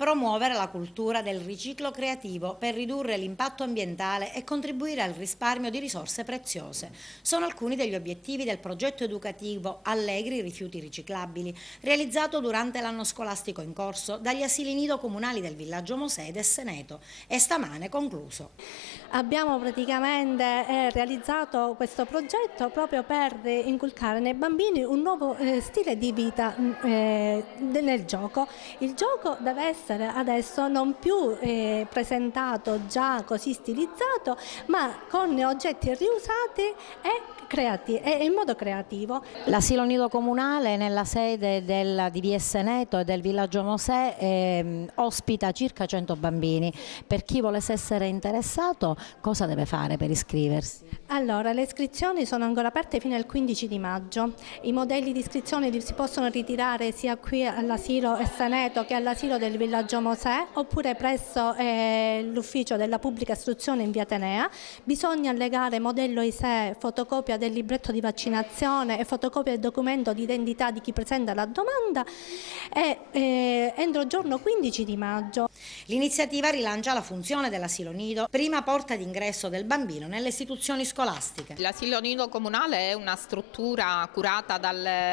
promuovere la cultura del riciclo creativo per ridurre l'impatto ambientale e contribuire al risparmio di risorse preziose. Sono alcuni degli obiettivi del progetto educativo Allegri Rifiuti Riciclabili, realizzato durante l'anno scolastico in corso dagli asili nido comunali del villaggio Mosè e del Seneto e stamane concluso. Abbiamo praticamente realizzato questo progetto proprio per inculcare nei bambini un nuovo stile di vita nel gioco. Il gioco deve essere adesso non più presentato già così stilizzato, ma con oggetti riusati e in modo creativo. L'asilo nido comunale nella sede di via Seneto e del villaggio Mosè ospita circa 100 bambini. Per chi volesse essere interessato, cosa deve fare per iscriversi? Allora, le iscrizioni sono ancora aperte fino al 15 di maggio. I modelli di iscrizione si possono ritirare sia qui all'asilo Seneto che all'asilo del villaggio Mosè oppure presso l'ufficio della pubblica istruzione in via Atenea. Bisogna allegare modello ISEE, fotocopia del libretto di vaccinazione e fotocopia del documento di identità di chi presenta la domanda entro il giorno 15 di maggio. L'iniziativa rilancia la funzione dell'asilo nido, prima porta d'ingresso del bambino nelle istituzioni scolastiche. L'asilo nido comunale è una struttura curata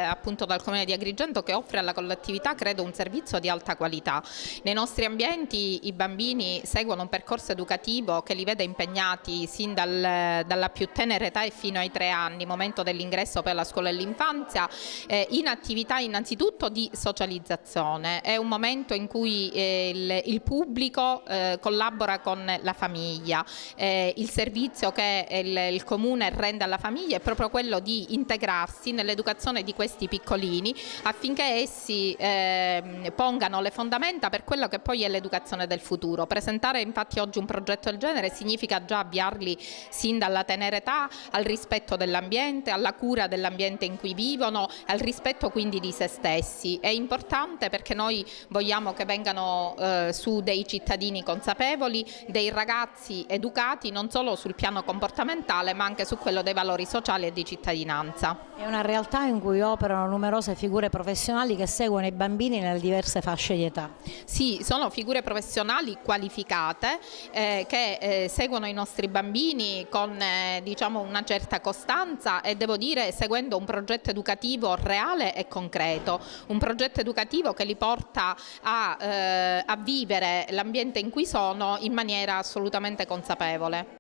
appunto dal Comune di Agrigento che offre alla collettività, credo, un servizio di alta qualità. Nei nostri ambienti i bambini seguono un percorso educativo che li vede impegnati sin dalla più tenera età e fino ai 3 anni, momento dell'ingresso per la scuola dell'infanzia, in attività innanzitutto di socializzazione. È un momento in cui il pubblico collabora con la famiglia. Il servizio che il Comune rende alla famiglia è proprio quello di integrarsi nell'educazione di questi piccolini affinché essi pongano le fondamenta per quello che poi è l'educazione del futuro. Presentare infatti oggi un progetto del genere significa già avviarli sin dalla tenera età al rispetto dell'ambiente, alla cura dell'ambiente in cui vivono, al rispetto quindi di se stessi. È importante perché noi vogliamo che vengano su dei cittadini consapevoli, dei ragazzi educati non solo sul piano comportamentale ma anche su quello dei valori sociali e di cittadinanza. È una realtà in cui operano numerose figure professionali che seguono i bambini nelle diverse fasce di età. Sì, sono figure professionali qualificate che seguono i nostri bambini con diciamo una certa costanza e devo dire seguendo un progetto educativo reale e concreto, un progetto educativo che li porta a vivere l'ambiente in cui sono in maniera assolutamente consapevole.